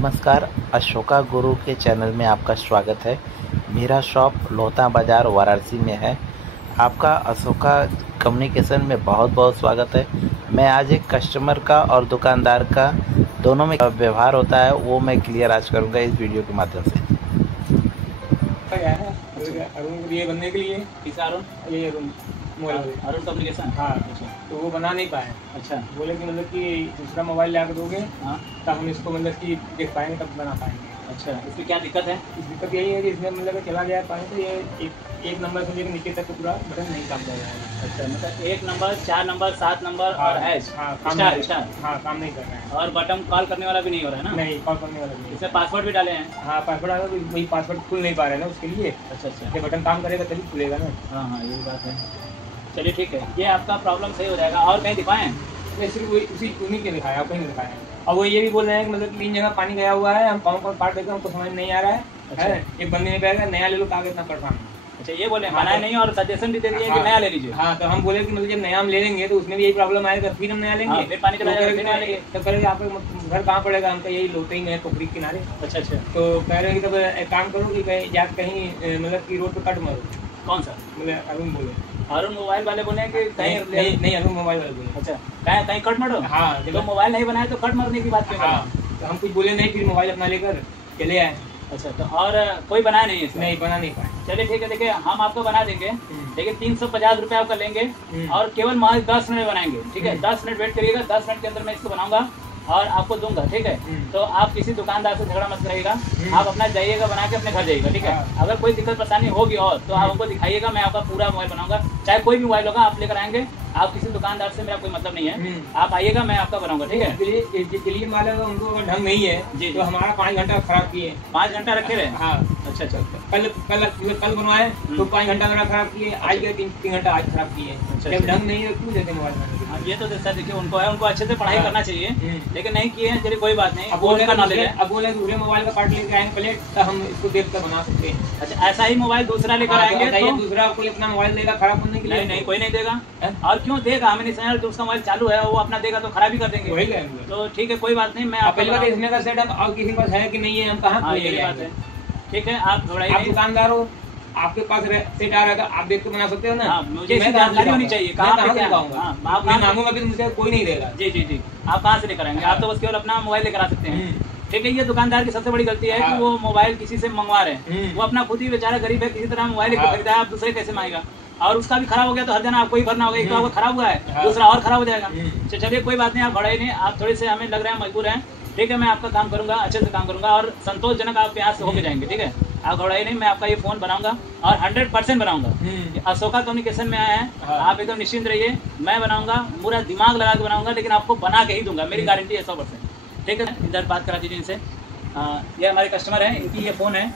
नमस्कार, अशोका गुरु के चैनल में आपका स्वागत है। मेरा शॉप लोहता बाज़ार वाराणसी में है। आपका अशोका कम्युनिकेशन में बहुत बहुत स्वागत है। मैं आज एक कस्टमर का और दुकानदार का दोनों में व्यवहार होता है वो मैं क्लियर आज करूँगा इस वीडियो के माध्यम से। अरुण ये बनने के लिए किसा अरुण ये अरुण कम्युनिकेशन हाँ तो वो बना नहीं पाए। अच्छा बोले कि मतलब कि दूसरा मोबाइल ला कर दोगे हाँ तब हम इसको मतलब कि देख पाएंगे तब बना पाएंगे। अच्छा इसकी क्या दिक्कत है? इस दिक्कत यही है कि इसमें मतलब चला गया पानी तो ये एक नंबर से लेकर नीचे तक का पूरा बटन नहीं काम कर रहा है। अच्छा मतलब 1 नंबर 4 नंबर 7 नंबर और हैश हाँ काम नहीं कर रहा है और बटन कॉल करने वाला भी नहीं हो रहा है ना? नहीं कॉल करने वाला नहीं। इसमें पासवर्ड भी डाले हैं? हाँ पासवर्ड डाला वही पासवर्ड खुल नहीं पा रहा है ना उसके लिए। अच्छा ये बटन काम करेगा तभी खुलेगा ना। हाँ यही बात है। चलिए ठीक है ये आपका प्रॉब्लम सही हो जाएगा। और कहीं दिखाएं? सिर्फ उन्हीं के दिखाया कहीं नहीं दिखाया। और वो ये भी बोल रहे हैं कि मतलब 3 जगह पानी गया हुआ है हम कौन पार्ट देते हैं हमको समझ नहीं आ रहा है। अच्छा एक बंद नहीं पाएगा नया ले लो कहा इतना परेशान। अच्छा ये बोले बनाया नहीं और सजेशन भी दे दिया कि नया ले लीजिए। हाँ तो हम बोले कि मतलब जब नया हम ले लेंगे तो उसमें भी यही प्रॉब्लम आएगा फिर हम नया लेंगे फिर पानी चला जाएगा फिर नया लेंगे तो करेंगे आपका घर कहाँ पड़ेगा हमका यही लोटे ही है पोखरी के किनारे। अच्छा तो कह रहे हैं कि तब एक काम करो कि कहीं मतलब कि रोड पे कट मारो। कौन सा? मतलब अरुण बोले अरुण मोबाइल वाले बोले कि कहीं नहीं अरुण मोबाइल वाले बोले। अच्छा कहीं कट मारो। हाँ तो मोबाइल नहीं बनाया तो कट मारने की बात क्यों? हाँ तो हम कुछ बोले नहीं फिर मोबाइल अपना लेकर चले आए। अच्छा तो और कोई बनाया नहीं है? नहीं बना नहीं पाए। चलिए ठीक है देखिए हम आपको बना देंगे लेकिन 350 रुपये आपका लेंगे और केवल मात्र 10 मिनट बनाएंगे। ठीक है 10 मिनट वेट करिएगा 10 मिनट के अंदर मैं इसको बनाऊंगा और आपको दूंगा। ठीक है तो आप किसी दुकानदार से झगड़ा मत करिएगा आप अपना जाइएगा बना के अपने घर जाइएगा। ठीक है अगर कोई दिक्कत परेशानी होगी और तो आप हमको दिखाइएगा मैं आपका पूरा मोबाइल बनाऊंगा चाहे कोई भी मोबाइल होगा आप लेकर आएंगे। आप किसी दुकानदार से मेरा कोई मतलब नहीं है आप आइएगा मैं आपका बनाऊंगा। ठीक है दिल्ली वाले उनको अगर ढंग नहीं है जी तो हमारा 5 घंटा खराब किए 5 घंटा रखे रहे। हाँ अच्छा कल बनवाए तो 5 घंटा मेरा खराब किए आज के 3 घंटा आज खराब किए। जब ढंग नहीं है क्यों देते मोबाइल बनाने? ये तो सर देखिए उनको है उनको अच्छे से पढ़ाई करना चाहिए लेकिन नहीं किए हैं। चलिए कोई बात नहीं अब बोले दूसरे मोबाइल का पार्ट लेकर आएंगे प्लेट तो हम इसको देख कर बना सकते हैं। अच्छा ऐसा ही मोबाइल दूसरा लेकर आएंगे तो दूसरा कोई अपना मोबाइल देगा खराब करने के लिए? नहीं कोई नहीं देगा। और क्यों देगा हमें नहीं समझ उसका मोबाइल चालू है वो अपना देगा तो खराब ही कर देंगे। तो ठीक है कोई बात नहीं मैं पहले इसमें का सेटअप और किसी के पास है कि नहीं है हम कहाँ बात है। ठीक है आप थोड़ा दुकानदार हो आपके पास सेट आ रहा आप देख के बना सकते हो ना। मुझे जानकारी होनी चाहिए कहाँ आप मांगूंगा कि मुझे कोई नहीं देगा। जी जी जी आप कहाँ से लेकर आएंगे? आप तो बस केवल अपना मोबाइल लेकर आ सकते हैं। ठीक है ये दुकानदार की सबसे बड़ी गलती है कि वो मोबाइल किसी से मंगवा रहे हैं। वो अपना खुद ही बेचारा गरीब है किसी तरह मोबाइल खरीदा है आप दूसरे कैसे मांगेगा और उसका भी खराब हो गया तो हर जना आपको ही भरना होगा। एक तो आपका खराब हुआ है दूसरा और खराब हो जाएगा। चलिए कोई बात नहीं आप बड़े नहीं आप थोड़े से हमें लग रहे हैं मजबूर हैं। ठीक है मैं आपका काम करूंगा अच्छे से काम करूंगा और संतोषजनक आप यहाँ से होके जाएंगे। ठीक है आप घबराइए नहीं मैं आपका ये फोन बनाऊंगा और 100% बनाऊंगा। अशोका कम्युनिकेशन में आए हैं आप एकदम निश्चिंत रहिए मैं बनाऊंगा पूरा दिमाग लगा के बनाऊंगा लेकिन आपको बना के ही दूंगा मेरी गारंटी है 100%। ठीक है इधर बात करा दीजिए इनसे। ये हमारे कस्टमर हैं इनकी ये फ़ोन है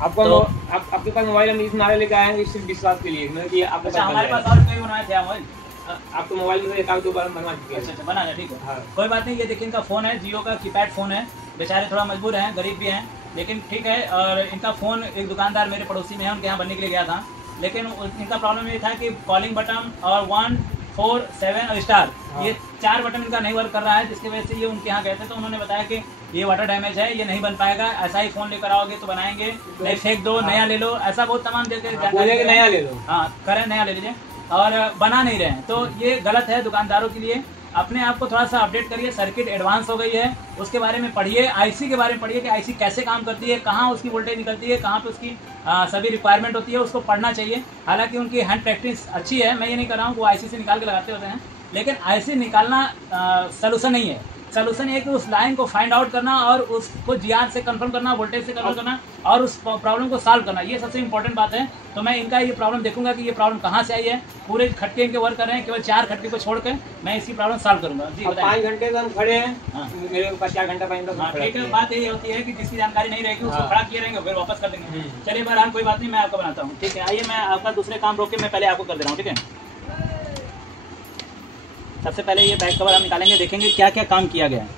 आपको तो, आपके पास मोबाइल हम इस नारे लेकर आए हैं सिर्फ विश्वास के लिए मतलब कि आप हमारे पास और कोई बनवाए थे मोबाइल आपको मोबाइल में एक आध 2 बार बनवा चुके हैं। अच्छा बना है ठीक है हाँ। कोई बात नहीं ये देखिए इनका फ़ोन है जियो का कीपैड फ़ोन है बेचारे थोड़ा मजबूर हैं गरीब भी हैं लेकिन ठीक है। और इनका फ़ोन एक दुकानदार मेरे पड़ोसी में है उनके यहाँ बनने के लिए गया था लेकिन इनका प्रॉब्लम ये था कि कॉलिंग बटन और 1 4 7 और स्टार ये 4 बटन इनका नहीं वर्क कर रहा है जिसकी वजह से ये उनके यहाँ गए थे तो उन्होंने बताया कि ये वाटर डैमेज है ये नहीं बन पाएगा ऐसा ही फ़ोन लेकर आओगे तो बनाएंगे नहीं फेंक दो नया ले लो ऐसा बहुत तमाम जगह नया ले लो। हाँ करें नया ले लीजिए और बना नहीं रहे हैं तो ये गलत है दुकानदारों के लिए। अपने आप को थोड़ा सा अपडेट करिए सर्किट एडवांस हो गई है उसके बारे में पढ़िए आईसी के बारे में पढ़िए कि आईसी कैसे काम करती है कहाँ उसकी वोल्टेज निकलती है कहाँ पे उसकी सभी रिक्वायरमेंट होती है उसको पढ़ना चाहिए। हालांकि उनकी हैंड प्रैक्टिस अच्छी है मैं ये नहीं कर रहा हूँ वो आईसी से निकाल के लगाते होते हैं लेकिन आईसी निकालना सलूशन नहीं है। सलूशन ये कि उस लाइन को फाइंड आउट करना और उसको जीआर से कंफर्म करना वोल्टेज से कंफर्म करना और उस प्रॉब्लम को सॉल्व करना ये सबसे इंपॉर्टेंट बात है। तो मैं इनका ये प्रॉब्लम देखूंगा कि ये प्रॉब्लम कहाँ से आई है पूरे खटके इनके वर्क कर रहे हैं केवल 4 खटके को छोड़ कर मैं इसकी प्रॉब्लम सॉल्व करूंगा। जी 5 घंटे से हम खड़े हैं मेरे पास 4 घंटा ठीक है। बात यही होती है कि जिसकी जानकारी नहीं रहेगी उसको खड़ा किए रहेंगे फिर वापस कर देंगे। चलिए बहरहाल कोई बात नहीं मैं आपको बनाता हूँ। ठीक है आइए मैं आपका दूसरे काम रोक के मैं पहले आपको कर दे रहा हूँ। ठीक है सबसे पहले ये बैक कवर हम निकालेंगे देखेंगे क्या क्या काम किया गया है।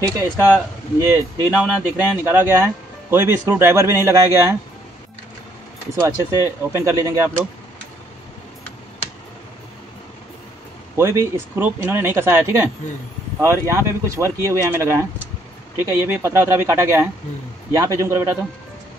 ठीक है इसका ये टीना उना दिख रहे हैं निकाला गया है कोई भी स्क्रू ड्राइवर भी नहीं लगाया गया है। इसको अच्छे से ओपन कर लीजिएंगे आप लोग कोई भी स्क्रू इन्होंने नहीं कसा है। ठीक है और यहाँ पे भी कुछ वर्क किए हुए हमें लग रहा है ठीक है, ये भी पतरा उतरा भी काटा गया है। यहाँ पे जूम करो बेटा, तो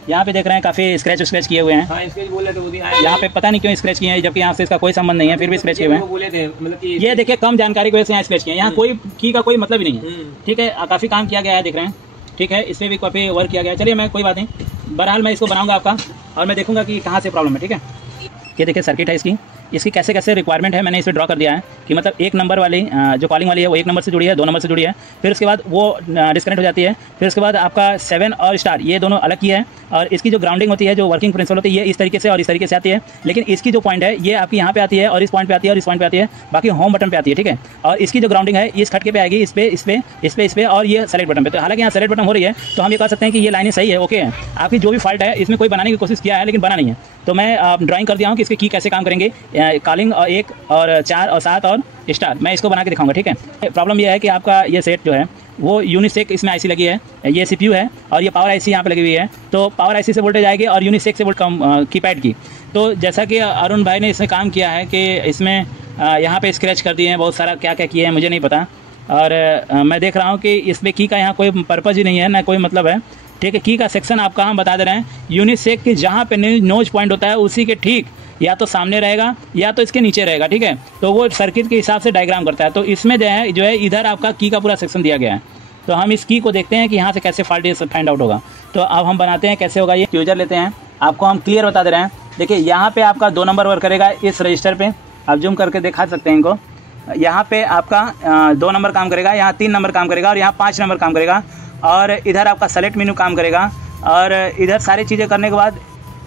यहाँ पे देख रहे हैं काफ़ी स्क्रैच किए हुए हैं। हाँ, स्क्रैच बोल रहे थे यहाँ पे पता नहीं क्यों स्क्रैच किए हैं, जबकि यहाँ से इसका कोई संबंध नहीं है, फिर भी स्क्रैच किए हुए हैं। बोले थे मतलब कि ये देखिए कम जानकारी की वजह से यहाँ स्क्रैच किए हैं, यहाँ कोई की का कोई मतलब ही नहीं है। ठीक है, काफ़ी काम किया गया है, देख रहे हैं। ठीक है, इसमें भी काफ़ी वर्क किया गया है। चलिए, मैं कोई बात नहीं, बहरहाल मैं इसको बनाऊंगा आपका, और मैं देखूंगा कि कहाँ से प्रॉब्लम है। ठीक है, ये देखिए सर्किट है इसकी कैसे कैसे रिक्वायरमेंट है, मैंने इसे ड्रॉ कर दिया है कि मतलब 1 नंबर वाली जो कॉलिंग वाली है वो 1 नंबर से जुड़ी है, 2 नंबर से जुड़ी है, फिर उसके बाद वो डिस्कनेक्ट हो जाती है, फिर उसके बाद आपका 7 और स्टार ये दोनों अलग की है, और इसकी जो ग्राउंडिंग होती है, जो वर्किंग प्रिंसिपल होती है, ये इस तरीके से और इस तरीके से आती है। लेकिन इसकी जो पॉइंट है ये आपकी यहाँ पे आती है, और इस पॉइंट पे आती है, और इस पॉइंट पे आती है, बाकी होम बटन पे आती है। ठीक है, और इसकी जो ग्राउंडिंग है इस खटके पे आएगी, इस पे और ये सेलेक्ट बटन पे। तो हालांकि यहाँ सेलेक्ट बटन हो रही है, तो हम ये कह सकते हैं कि ये लाइनें सही है, ओके है। आपकी जो भी फॉल्ट है इसमें कोई बनाने की कोशिश किया है लेकिन बना नहीं है, तो मैं ड्राइंग कर दिया हूँ कि इसके की कैसे काम करेंगे, कॉलिंग और 1 और 4 और 7 और स्टार, मैं इसको बना के दिखाऊंगा। ठीक है, प्रॉब्लम यह है कि आपका ये सेट जो है वो यूनिसेक इसमें आईसी लगी है, ये सीपीयू है, और ये पावर आईसी यहाँ पे लगी हुई है। तो पावर आईसी से वोल्टेज आएगी और यूनिसेक से वोल्ट कीपैड की। तो जैसा कि अरुण भाई ने इसमें काम किया है कि इसमें यहाँ पे स्क्रैच कर दिए हैं, बहुत सारा क्या क्या किए हैं मुझे नहीं पता, और मैं देख रहा हूँ कि इसमें की का यहाँ कोई पर्पज़ ही नहीं है, ना कोई मतलब है। ठीक है, की का सेक्शन आपका हम बता दे रहे हैं, यूनिसेक की जहाँ पे नोज पॉइंट होता है उसी के ठीक या तो सामने रहेगा या तो इसके नीचे रहेगा। ठीक है, तो वो सर्किट के हिसाब से डायग्राम करता है। तो इसमें जो है इधर आपका की का पूरा सेक्शन दिया गया है। तो हम इस की को देखते हैं कि यहाँ से कैसे फॉल्ट फाइंड आउट होगा। तो अब हम बनाते हैं कैसे होगा, ये यूजर लेते हैं, आपको हम क्लियर बता दे रहे हैं। देखिए, यहाँ पे आपका 2 नंबर वर्क करेगा इस रजिस्टर पे, आप जूम करके दिखा सकते हैं इनको। यहाँ पे आपका 2 नंबर काम करेगा, यहाँ 3 नंबर काम करेगा, और यहाँ 5 नंबर काम करेगा, और इधर आपका सेलेक्ट मेन्यू काम करेगा, और इधर सारी चीज़ें करने के बाद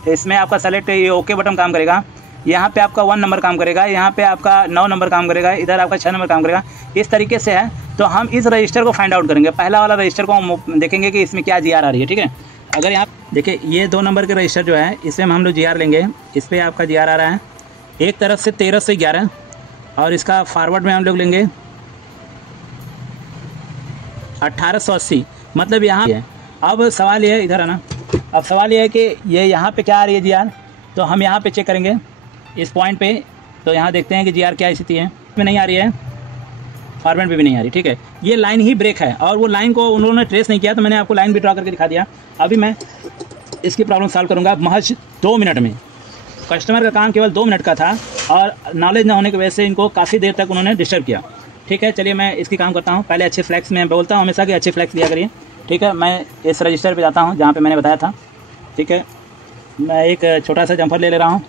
इसमें आपका सेलेक्ट ये ओके बटन काम करेगा। यहाँ पे आपका 1 नंबर काम करेगा, यहाँ पे आपका 9 नंबर काम करेगा, इधर आपका 6 नंबर काम करेगा। इस तरीके से है। तो हम इस रजिस्टर को फाइंड आउट करेंगे, पहला वाला रजिस्टर को हम देखेंगे कि इसमें क्या जीआर आ रही है। ठीक है, अगर यहाँ देखिए ये 2 नंबर के रजिस्टर जो है इसमें हम लोग जीआर लेंगे, इस पर आपका जीआर आ रहा है एक तरफ से 13 से 11, और इसका फॉरवर्ड में हम लोग लेंगे 1880, मतलब यहाँ है। अब सवाल ये है, इधर है ना, अब सवाल ये है कि ये यहाँ पे क्या आ रही है जीआर, तो हम यहाँ पे चेक करेंगे इस पॉइंट पे। तो यहाँ देखते हैं कि जीआर क्या स्थिति है, इसमें नहीं आ रही है, फॉरवर्ड पे भी नहीं आ रही। ठीक है, ये लाइन ही ब्रेक है, और वो लाइन को उन्होंने ट्रेस नहीं किया, तो मैंने आपको लाइन भी ड्रॉ करके दिखा दिया। अभी मैं इसकी प्रॉब्लम सॉल्व करूँगा महज 2 मिनट में। कस्टमर का काम केवल 2 मिनट का था, और नॉलेज ना होने की वजह से इनको काफ़ी देर तक उन्होंने डिस्टर्ब किया। ठीक है, चलिए मैं इसकी काम करता हूँ। पहले अच्छे फ्लैक्स में बोलता हूँ हमेशा कि अच्छे फ्लैक्स दिया करिए। ठीक है, मैं इस रजिस्टर पे जाता हूँ जहाँ पे मैंने बताया था। ठीक है, मैं एक छोटा सा जंपर ले रहा हूँ।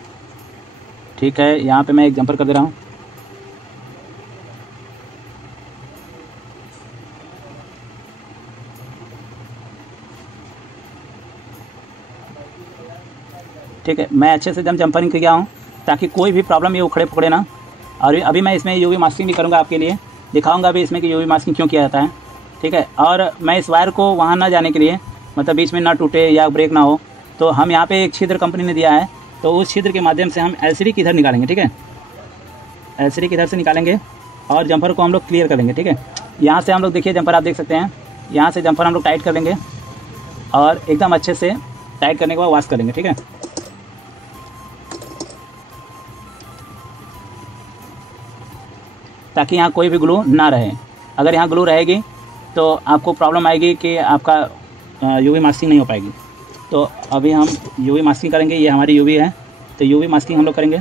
ठीक है, यहाँ पे मैं एक जंपर कर दे रहा हूँ। ठीक है, मैं अच्छे से जंपरिंग किया हूँ ताकि कोई भी प्रॉब्लम ये उखड़े पकड़े ना। और अभी मैं इसमें यूवी मास्किंग भी करूँगा, आपके लिए दिखाऊंगा भी इसमें कि यूवी मास्किंग क्यों किया जाता है। ठीक है, और मैं इस वायर को वहाँ ना जाने के लिए, मतलब बीच में ना टूटे या ब्रेक ना हो, तो हम यहाँ पे एक छिद्र कंपनी ने दिया है, तो उस छिद्र के माध्यम से हम एलसीडी किधर निकालेंगे। ठीक है, एलसीडी किधर से निकालेंगे और जंपर को हम लोग क्लियर कर लेंगे। ठीक है, यहाँ से हम लोग देखिए जंपर आप देख सकते हैं, यहाँ से जंपर हम लोग टाइट कर लेंगे और एकदम अच्छे से टाइट करने के बाद वॉश कर लेंगे। ठीक है, ताकि यहाँ कोई भी ग्लू ना रहे। अगर यहाँ ग्लू रहेगी तो आपको प्रॉब्लम आएगी कि आपका यूवी मास्किंग नहीं हो पाएगी। तो अभी हम यूवी मास्किंग करेंगे, ये हमारी यूवी है, तो यूवी मास्किंग हम लोग करेंगे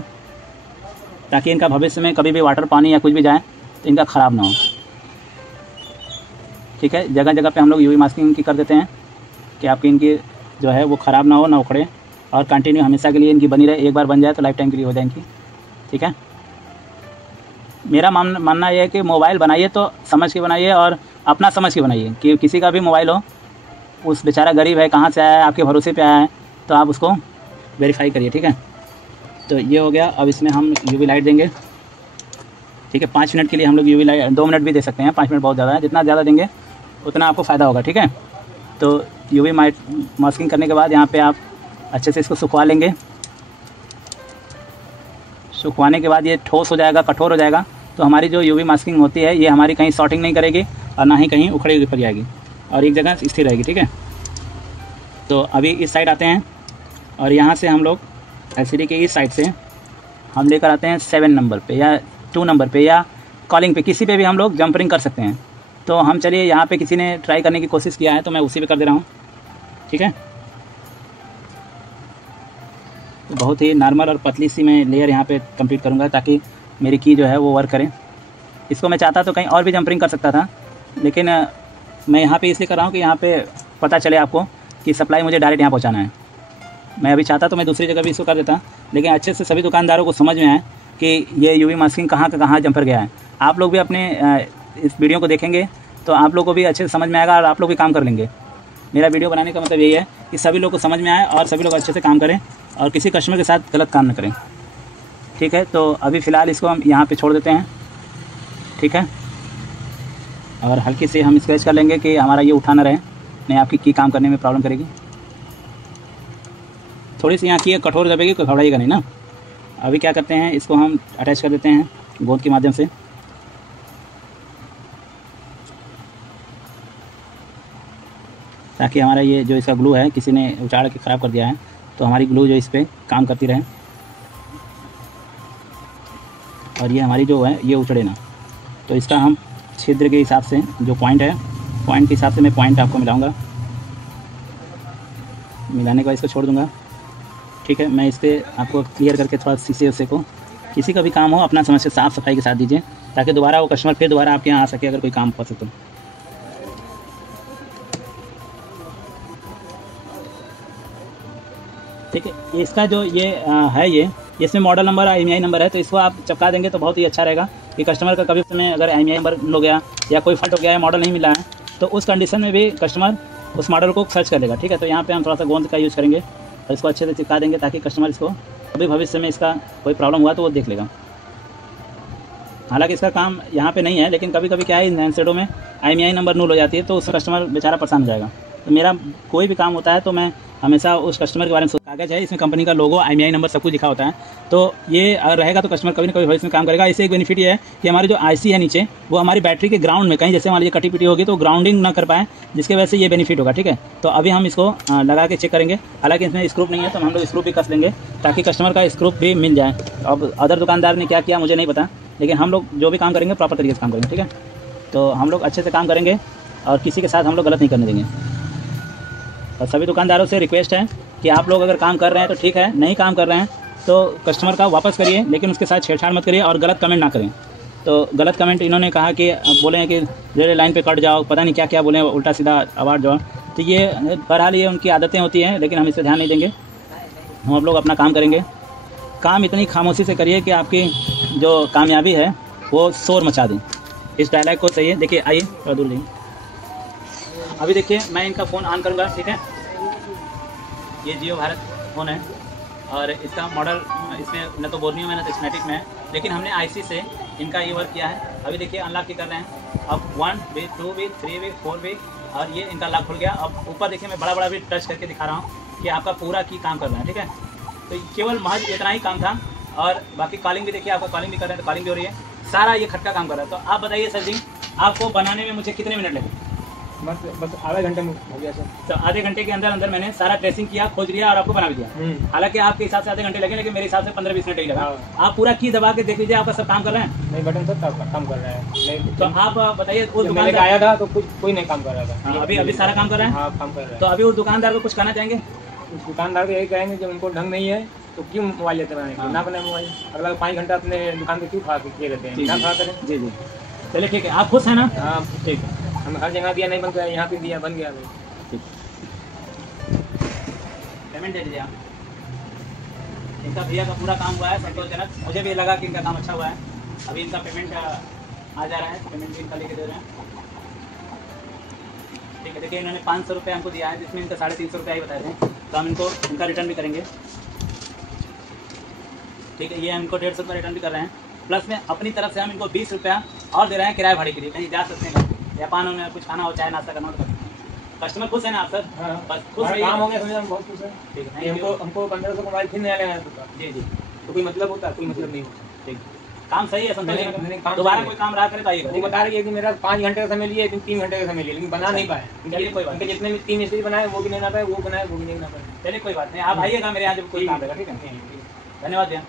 ताकि इनका भविष्य में कभी भी वाटर पानी या कुछ भी जाए तो इनका ख़राब ना हो। ठीक है, जगह जगह पे हम लोग यूवी मास्किंग की कर देते हैं कि आपकी इनकी जो है वो ख़राब ना हो, ना उखड़े, और कंटिन्यू हमेशा के लिए इनकी बनी रहे। एक बार बन जाए तो लाइफ टाइम के लिए हो जाएंगी। ठीक है, मेरा मानना यह है कि मोबाइल बनाइए तो समझ के बनाइए और अपना समझ के बनाइए, कि किसी का भी मोबाइल हो, उस बेचारा गरीब है, कहाँ से आया है, आपके भरोसे पे आया है, तो आप उसको वेरीफाई करिए। ठीक है, तो ये हो गया। अब इसमें हम यूवी लाइट देंगे। ठीक है, 5 मिनट के लिए हम लोग यूवी लाइट, 2 मिनट भी दे सकते हैं, 5 मिनट बहुत ज़्यादा है, जितना ज़्यादा देंगे उतना आपको फ़ायदा होगा। ठीक है, तो यूवी मास्किंग करने के बाद यहाँ पे आप अच्छे से इसको सुखवा लेंगे। सुखवाने के बाद ये ठोस हो जाएगा, कठोर हो जाएगा, तो हमारी जो यूवी मास्किंग होती है ये हमारी कहीं शॉर्टिंग नहीं करेगी और ना ही कहीं उखड़ी पड़ जाएगी और एक जगह स्थिर रहेगी। ठीक है, तो अभी इस साइड आते हैं और यहाँ से हम लोग एलसीडी के इस साइड से हम लेकर आते हैं 7 नंबर पे या 2 नंबर पे या कॉलिंग पे, किसी पे भी हम लोग जंपरिंग कर सकते हैं। तो हम चलिए यहाँ पे किसी ने ट्राई करने की कोशिश किया है तो मैं उसी पे कर दे रहा हूँ, ठीक है। तो बहुत ही नॉर्मल और पतली सी मैं लेयर यहाँ पे कंप्लीट करूँगा ताकि मेरी की जो है वो वर्क करे। इसको मैं चाहता तो कहीं और भी जंपरिंग कर सकता था, लेकिन मैं यहाँ पे इसलिए कर रहा हूँ कि यहाँ पे पता चले आपको कि सप्लाई मुझे डायरेक्ट यहाँ पहुँचाना है। मैं अभी चाहता तो मैं दूसरी जगह भी इसको कर देता, लेकिन अच्छे से सभी दुकानदारों को समझ में आए कि ये यूवी मास्किंग कहाँ का कहाँ जंपर गया है। आप लोग भी अपने इस वीडियो को देखेंगे तो आप लोग को भी अच्छे से समझ में आएगा और आप लोग भी काम कर लेंगे। मेरा वीडियो बनाने का मतलब यही है कि सभी लोग को समझ में आए और सभी लोग अच्छे से काम करें और किसी कस्टमर के साथ गलत काम न करें, ठीक है। तो अभी फ़िलहाल इसको हम यहाँ पे छोड़ देते हैं, ठीक है। और हल्की से हम स्क्रैच कर लेंगे कि हमारा ये उठा ना रहे, नहीं आपकी की काम करने में प्रॉब्लम करेगी। थोड़ी सी यहाँ की कठोर दबेगी, कोई घबराइएगा नहीं ना। अभी क्या करते हैं, इसको हम अटैच कर देते हैं गोंद के माध्यम से। ताकि हमारा ये जो इसका ग्लू है किसी ने उचाड़ के ख़राब कर दिया है तो हमारी ग्लू जो इस पर काम करती रहे और ये हमारी जो है ये उचड़े ना। तो इसका हम छिद्र के हिसाब से जो पॉइंट है, पॉइंट के हिसाब से मैं पॉइंट आपको मिलाऊंगा। मिलाने के बाद इसको छोड़ दूंगा, ठीक है। मैं इस पर आपको क्लियर करके थोड़ा शीशे उसे को, किसी का भी काम हो अपना समझ से साफ़ सफाई के साथ दीजिए ताकि दोबारा वो कस्टमर फिर दोबारा आपके यहाँ आ सके अगर कोई काम फंसे तो। ठीक है, इसका जो ये है ये इसमें मॉडल नंबर और IMEI नंबर है, तो इसको आप चिपका देंगे तो बहुत ही अच्छा रहेगा कि कस्टमर का कभी समय अगर IMEI नंबर हो गया या कोई फॉल्ट हो गया है, मॉडल नहीं मिला है, तो उस कंडीशन में भी कस्टमर उस मॉडल को सर्च कर लेगा, ठीक है। तो यहाँ पे हम थोड़ा सा गोंद का यूज़ करेंगे और इसको अच्छे से चिपका देंगे ताकि कस्टमर इसको कभी भविष्य में इसका कोई प्रॉब्लम हुआ तो वो देख लेगा। हालांकि इसका काम यहाँ पे नहीं है, लेकिन कभी कभी क्या है इन हैंडसेटों में IMEI नंबर नूल हो जाती है तो उस कस्टमर बेचारा परेशान हो जाएगा। तो मेरा कोई भी काम होता है तो मैं हमेशा उस कस्टमर के बारे में कागज़ है, इसमें कंपनी का लोगो, IMEI नंबर सब कुछ लिखा होता है, तो ये अगर रहेगा तो कस्टमर कभी ना कभी भविष्य में काम करेगा। इससे एक बेनिफिट ये है कि हमारी जो IC है नीचे वो हमारी बैटरी के ग्राउंड में कहीं जैसे मान लीजिए कटी पिटी होगी तो ग्राउंडिंग ना कर पाए, जिसकी वजह से ये बेनिफिट होगा, ठीक है। तो अभी हम इसको लगा के चेक करेंगे। हालांकि इसमें स्क्रूप नहीं है तो हम लोग स्क्रूप भी कस लेंगे ताकि कस्टमर का स्क्रूप भी मिल जाए। अब अदर दुकानदार ने क्या किया मुझे नहीं पता, लेकिन हम लोग जो भी काम करेंगे प्रॉपर तरीके से काम करेंगे, ठीक है। तो हम लोग अच्छे से काम करेंगे और किसी के साथ हम लोग गलत नहीं करने देंगे। और सभी दुकानदारों से रिक्वेस्ट है कि आप लोग अगर काम कर रहे हैं तो ठीक है, नहीं काम कर रहे हैं तो कस्टमर का वापस करिए, लेकिन उसके साथ छेड़छाड़ मत करिए और गलत कमेंट ना करें। तो गलत कमेंट इन्होंने कहा कि बोले हैं कि रेलवे लाइन पे कट जाओ, पता नहीं क्या क्या बोले, उल्टा सीधा आवाज़ जवाब। तो ये बहरहाल ये उनकी आदतें होती हैं, लेकिन हम इस पर ध्यान नहीं देंगे। हम आप लोग अपना काम करेंगे। काम इतनी खामोशी से करिए कि आपकी जो कामयाबी है वो शोर मचा दें। इस डायलॉग को चाहिए, देखिए आइए थोड़ा दूर जाइए। अभी देखिए मैं इनका फ़ोन ऑन करूँगा, ठीक है। ये जियो भारत फ़ोन है और इसका मॉडल इसमें न तो बोर्नियो में न तो स्नैटिक में है, लेकिन हमने IC से इनका ये वर्क किया है। अभी देखिए अनलॉक कर रहे हैं, अब 1 भी 2 भी 3 भी 4 भी और ये इनका लॉक खुल गया। अब ऊपर देखिए मैं बड़ा बड़ा भी टच करके दिखा रहा हूँ कि आपका पूरा की काम कर रहा है, ठीक है। तो केवल महज इतना ही काम था और बाकी कॉलिंग भी देखिए, आपका कॉलिंग भी कर रहे हैं तो कॉलिंग भी हो रही है, सारा ये खटका काम कर रहा है। तो आप बताइए सर जी, आपको बनाने में मुझे कितने मिनट लगे? बस आधे घंटे में हो गया सर। तो आधे घंटे के अंदर अंदर मैंने सारा ट्रेसिंग किया, खोज लिया और आपको बना भी दिया। हालांकि आपके हिसाब से आधे घंटे लगे, लेकिन मेरे हिसाब से 15-20 मिनट ही लगा। आप पूरा की दबा के देख लीजिए, आपका सब काम कर रहे हैं। नहीं बटन सब काम कर रहा है। नहीं तो आप बताइए, उस दुकान पे आया था तो कोई नहीं काम कर रहा था। अभी सारा काम कर रहे हैं। हाँ काम कर रहा है। तो अभी उस दुकानदार को कुछ कहना चाहेंगे? उस दुकानदार को यही कहेंगे जब उनको ढंग नहीं है तो क्यों मोबाइल लेते बनाने, ना बनाए मोबाइल। अगला 5 घंटा अपने दुकान पे क्यों खा के रहते हैं, ना खा करें। जी जी, चलिए ठीक है। आप खुश हैं ना? हाँ ठीक है। हम हर जगह दिया नहीं बन गया, यहाँ पे दिया बन गया। ठीक, पेमेंट दे दीजिए आप। इनका भैया का पूरा काम हुआ है संतोषजनक, मुझे भी लगा कि इनका काम अच्छा हुआ है। अभी इनका पेमेंट आ जा रहा है, पेमेंट भी इनका लेके दे रहे हैं, ठीक है। देखिए इन्होंने 500 रुपये हमको दिया है, जिसमें इनका 350 रुपये ही बताए थे, तो हम इनको इनका रिटर्न भी करेंगे, ठीक है। ये हम इनको 150 रुपये रिटर्न भी कर रहे हैं, प्लस में अपनी तरफ से हम इनको 20 रुपया और दे रहे हैं किराए भाड़े के लिए, कहीं जा सकते हैं, जापान में कुछ खाना हो, चाहे नाश्ता करना हो। कस्टमर खुश है ना आप सर? हाँ। बस खुश रहिए। काम हो गया, समझ बहुत खुश है। ठीक है, हमको 1500 मोबाइल फिर नया लेना है। जी जी, तो कोई मतलब होता है? कोई मतलब नहीं होता। ठीक, काम सही है संतोषजनक। काम दोबारा सही है। कोई काम रहा करे तो आइएगा। वो बता रही है कि मेरा 5 घंटे का समय लिया, लेकिन 3 घंटे का समय लिया, लेकिन बना नहीं पाए। चलिए कोई बात उनके जितने भी 3 मिस्त्री बनाए वो भी नहीं बना पाए, वो बनाए वो भी नहीं बना पाए। चलिए कोई बात नहीं, आप आइएगा मेरे यहाँ जब कोई काम रहेगा, ठीक है। धन्यवाद भैया।